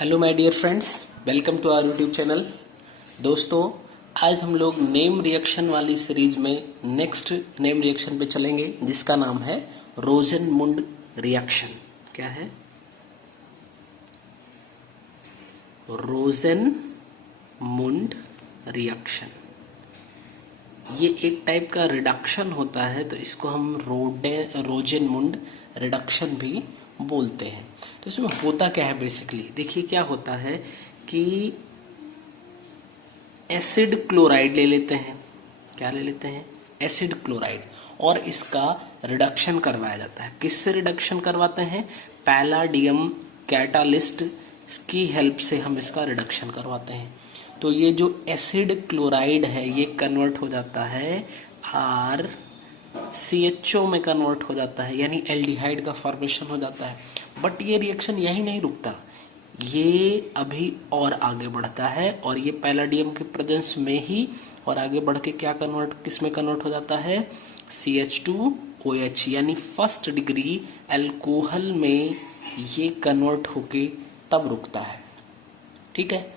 Hello my dear friends, welcome to our YouTube channel. दोस्तों, आज हम लोग नेम रिएक्शन वाली सीरीज में नेक्स्ट नेम रिएक्शन पे चलेंगे, जिसका नाम है रोजेनमुंड रिएक्शन। क्या है? Rosenmund reaction. ये एक टाइप का रिडक्शन होता है, तो इसको हम रोजेनमुंड रिडक्शन भी बोलते हैं। तो इसमें होता क्या है बेसिकली, देखिए क्या होता है कि एसिड क्लोराइड ले लेते हैं। क्या ले लेते हैं? एसिड क्लोराइड, और इसका रिडक्शन करवाया जाता है। किससे रिडक्शन करवाते हैं? पैलाडियम कैटालिस्ट की हेल्प से हम इसका रिडक्शन करवाते हैं। तो ये जो एसिड क्लोराइड है ये कन्वर्ट हो जाता है CHO में कन्वर्ट हो जाता है, यानी एल्डिहाइड का फॉर्मेशन हो जाता है। बट ये रिएक्शन यही नहीं रुकता, ये अभी और आगे बढ़ता है, और ये पैलाडियम के प्रेजेंस में ही और आगे बढ़ के क्या किस में कन्वर्ट हो जाता है? CH2OH, यानी फर्स्ट डिग्री अल्कोहल में ये कन्वर्ट होके तब रुकता है। ठीक है,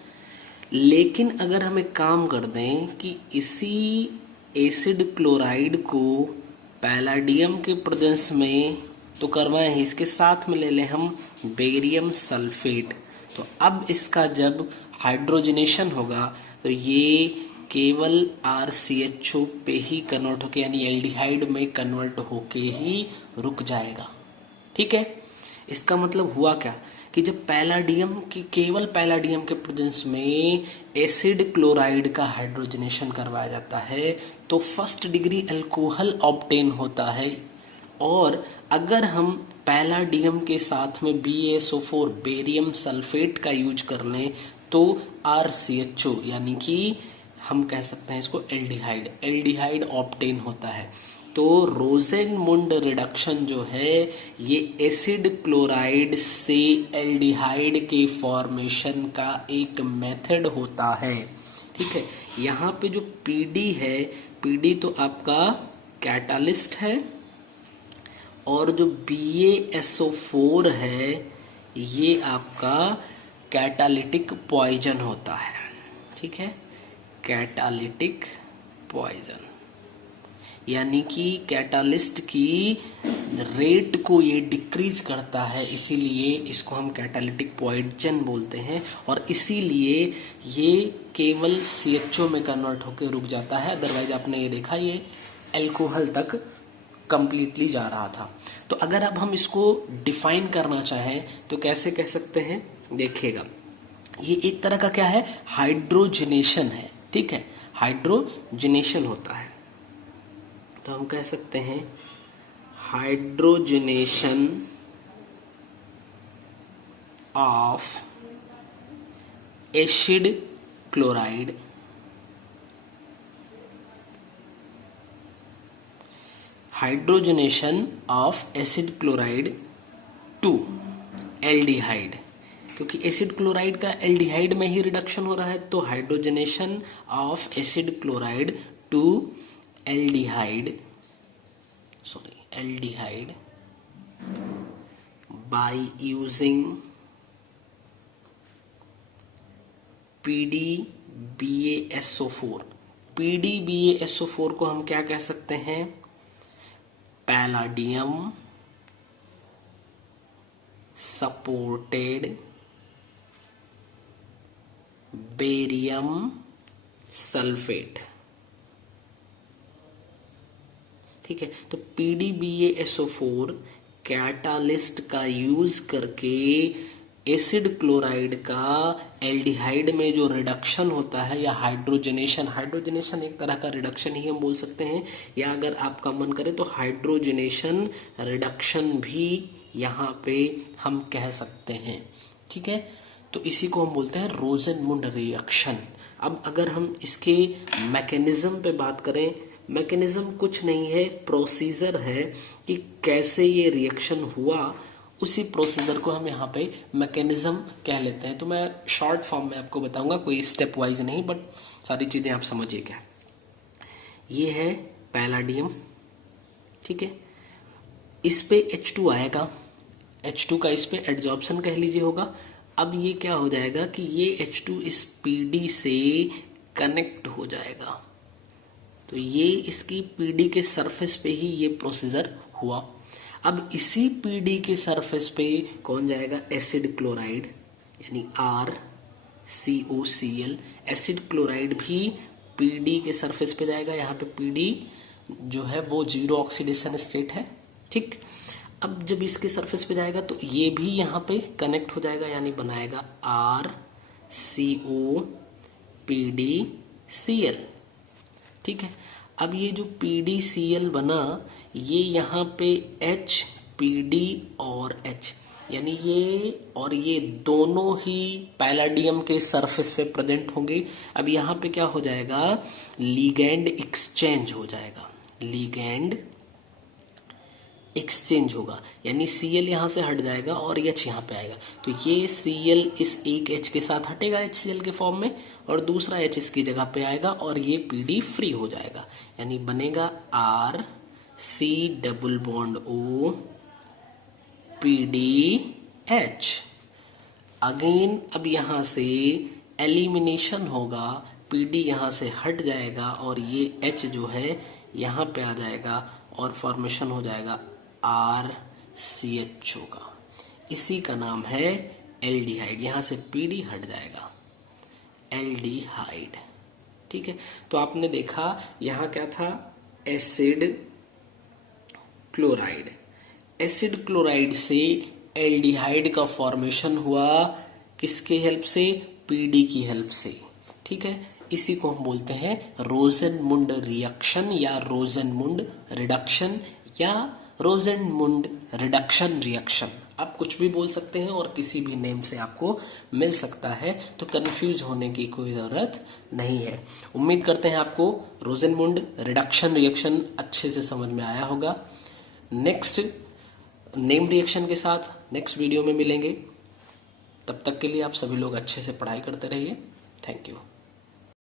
लेकिन अगर हम एक काम कर दें कि इसी एसिड क्लोराइड को पैलाडियम के प्रेजेंस में तो करवाएं ही, इसके साथ में ले लें हम बेरियम सल्फेट, तो अब इसका जब हाइड्रोजनेशन होगा तो ये केवल RCHO पे ही कन्वर्ट होके, यानी एल्डिहाइड में कन्वर्ट होके ही रुक जाएगा। ठीक है, इसका मतलब हुआ क्या कि जब केवल पैलाडियम के प्रेजेंस में एसिड क्लोराइड का हाइड्रोजनेशन करवाया जाता है तो फर्स्ट डिग्री अल्कोहल ऑब्टेन होता है। और अगर हम पैलाडियम के साथ में BaSO4 बेरियम सल्फेट का यूज कर लें तो RCHO, यानी कि हम कह सकते हैं इसको एल्डिहाइड ऑब्टेन होता है। तो रोजेनमुंड रिडक्शन जो है ये एसिड क्लोराइड से एल्डिहाइड के फॉर्मेशन का एक मेथड होता है। ठीक है, यहाँ पे जो PD है, PD तो आपका कैटालिस्ट है, और जो BaSO4 है ये आपका कैटालिटिक पॉइजन होता है। ठीक है, कैटालिटिक पॉइजन, यानी कि कैटालिस्ट की रेट को ये डिक्रीज करता है, इसीलिए इसको हम कैटालिटिक पॉइजन बोलते हैं। और इसीलिए ये केवल CHO में कन्वर्ट होकर रुक जाता है, अदरवाइज आपने ये देखा ये अल्कोहल तक कंप्लीटली जा रहा था। तो अगर अब हम इसको डिफाइन करना चाहें तो कैसे कह सकते हैं? देखिएगा, ये एक तरह का क्या है? हाइड्रोजनेशन है। ठीक है, हाइड्रोजनेशन होता है, तो हम कह सकते हैं hydrogenation of acid chloride to aldehyde, क्योंकि एसिड क्लोराइड का एल्डिहाइड में ही रिडक्शन हो रहा है, तो hydrogenation of acid chloride to aldehyde by using PDBaSO4। PDBaSO4 को हम क्या कह सकते हैं? Palladium supported barium sulphate. ठीक है, तो PDBaSO4 कैटालिस्ट का यूज करके एसिड क्लोराइड का एल्डिहाइड में जो रिडक्शन होता है, या हाइड्रोजनेशन एक तरह का रिडक्शन ही हम बोल सकते हैं, या अगर आपका मन करे तो हाइड्रोजनेशन रिडक्शन भी यहाँ पे हम कह सकते हैं। ठीक है, तो इसी को हम बोलते हैं रोजेनमुंड रिएक्शन। अब अगर हम इसके मैकेनिज्म पे बात करें, मैकेनिज्म कुछ नहीं है, प्रोसीजर है कि कैसे ये रिएक्शन हुआ, उसी प्रोसीजर को हम यहाँ पे मैकेनिज्म कह लेते हैं। तो मैं शॉर्ट फॉर्म में आपको बताऊंगा, कोई स्टेप वाइज नहीं, बट सारी चीज़ें आप समझिए। क्या ये है? पैलाडियम। ठीक है, इस पे H2 आएगा, H2 का इस पे एड्जॉर्प्शन कह लीजिए होगा, अब ये क्या हो जाएगा कि ये H2 इस PD से कनेक्ट हो जाएगा, तो ये इसकी PD के सरफेस पे ही ये प्रोसीजर हुआ। अब इसी PD के सरफेस पे कौन जाएगा, एसिड क्लोराइड यानी RCOCl, एसिड क्लोराइड भी PD के सरफेस पे जाएगा। यहाँ पे PD जो है वो जीरो ऑक्सीडेशन स्टेट है, ठीक। अब जब इसके सरफेस पे जाएगा तो ये भी यहाँ पे कनेक्ट हो जाएगा, यानी बनाएगा RCOPDCl, ठीक है। अब ये जो PDCl बना, ये यहाँ पे HPD और H, यानी ये और ये दोनों ही पैलाडियम के सरफेस पे प्रेजेंट होंगे। अब यहाँ पे क्या हो जाएगा, लिगैंड एक्सचेंज हो जाएगा, लिगैंड एक्सचेंज होगा, यानी Cl यहाँ से हट जाएगा और H यहाँ पे आएगा। तो ये Cl इस एक H के साथ हटेगा HCl के फॉर्म में, और दूसरा H इसकी जगह पे आएगा और ये PD फ्री हो जाएगा, यानी बनेगा RC double bond O PDH। Again अब यहाँ से एलिमिनेशन होगा, PD यहाँ से हट जाएगा और ये H जो है यहाँ पे आ जाएगा और फॉर्मेशन हो जाएगा RCH होगा। इसी का नाम है एल्डिहाइड। यहाँ से PD हट जाएगा, एल्डिहाइड, ठीक है। तो आपने देखा यहाँ क्या था, एसिड क्लोराइड, एसिड क्लोराइड से एल्डिहाइड का फॉर्मेशन हुआ, किसके हेल्प से, PD की हेल्प से, ठीक है। इसी को हम बोलते हैं रोजेनमुंड रिएक्शन या रोजेनमुंड रिडक्शन या रोजेनमुंड रिडक्शन रिएक्शन, आप कुछ भी बोल सकते हैं और किसी भी नेम से आपको मिल सकता है, तो कंफ्यूज होने की कोई ज़रूरत नहीं है। उम्मीद करते हैं आपको रोजेनमुंड रिडक्शन रिएक्शन अच्छे से समझ में आया होगा। नेक्स्ट नेम रिएक्शन के साथ नेक्स्ट वीडियो में मिलेंगे, तब तक के लिए आप सभी लोग अच्छे से पढ़ाई करते रहिए। Thank you.